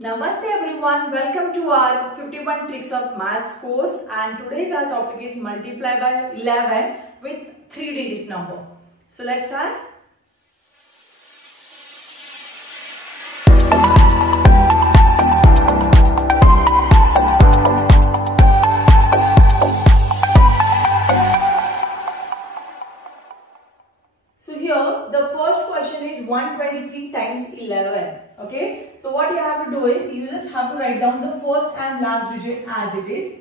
Namaste everyone, welcome to our 51 Tricks of Maths course, and today's our topic is multiply by 11 with 3-digit number. So let's start. So here the first question is 123 times 11. Okay, so what you have to do is you just have to write down the first and last digit as it is.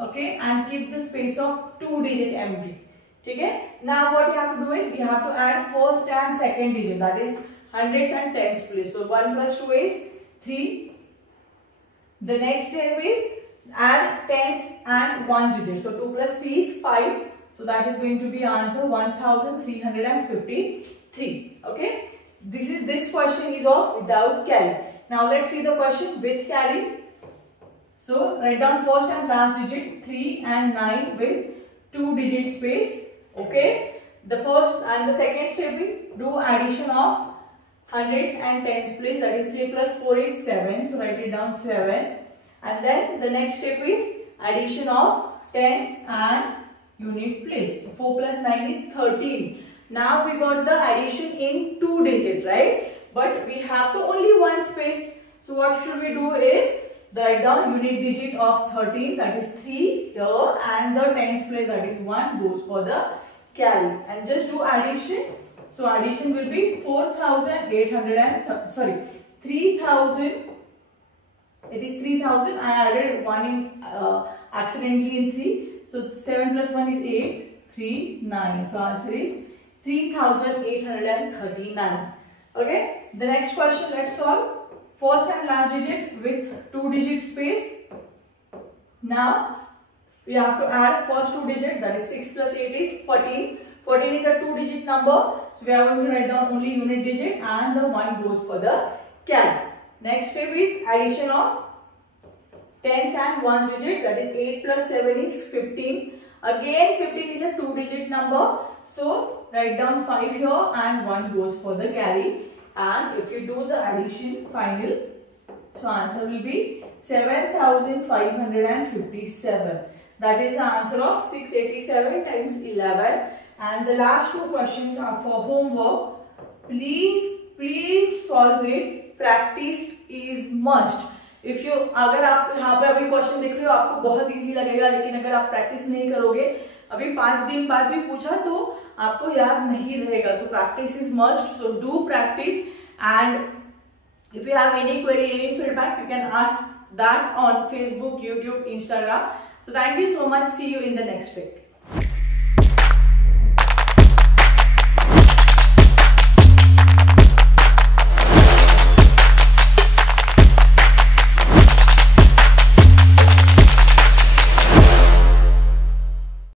Okay, and keep the space of 2 digit empty. Okay, now what you have to do is you have to add first and second digit, that is hundreds and tens place. So 1 plus 2 is 3. The next step is add tens and ones digit. So 2 plus 3 is 5. So that is going to be answer 1353. Okay. This question is of without carry. Now let's see the question with carry. So write down first and last digit 3 and 9 with 2 digit space. Okay. The first and the second step is do addition of hundreds and tens place, that is 3 plus 4 is 7. So write it down 7. And then the next step is addition of tens and unit place. 4 plus 9 is 13. Now we got the addition in 2 digit, right? But we have the only one space. So what should we do is write down unit digit of 13, that is 3 here, and the tens place, that is 1, goes for the carry. And just do addition. So addition will be 3,000. It is 3,000. I added 1 in accidentally in 3. So 7 plus 1 is 8, 3, 9. So answer is 3,839. Okay. The next question, let's solve. First and last digit with 2 digit space. Now we have to add first 2 digit, that is 6 plus 8 is 14. 14 is a 2 digit number. So we are going to write down only unit digit and the 1 goes for the carry. Next step is addition of tens and ones digit, that is 8 plus 7 is 15. Again 15 is a 2 digit number. So write down 5 here and 1 goes for the carry. And if you do the addition final, so answer will be 7,557. That is the answer of 687 times 11. And the last 2 questions are for homework. Please solve it. Practice is must. If you अगर आप यहाँ पे अभी question देख रहे हो आपको बहुत इजी लगेगा, लेकिन अगर आप प्रैक्टिस नहीं करोगे, अभी 5 दिन बाद भी पूछा तो आपको याद नहीं रहेगा. तो practice is must. So do practice, and if you have any query, any feedback, you can ask that on Facebook, YouTube, Instagram. So thank you so much. See you in the next week.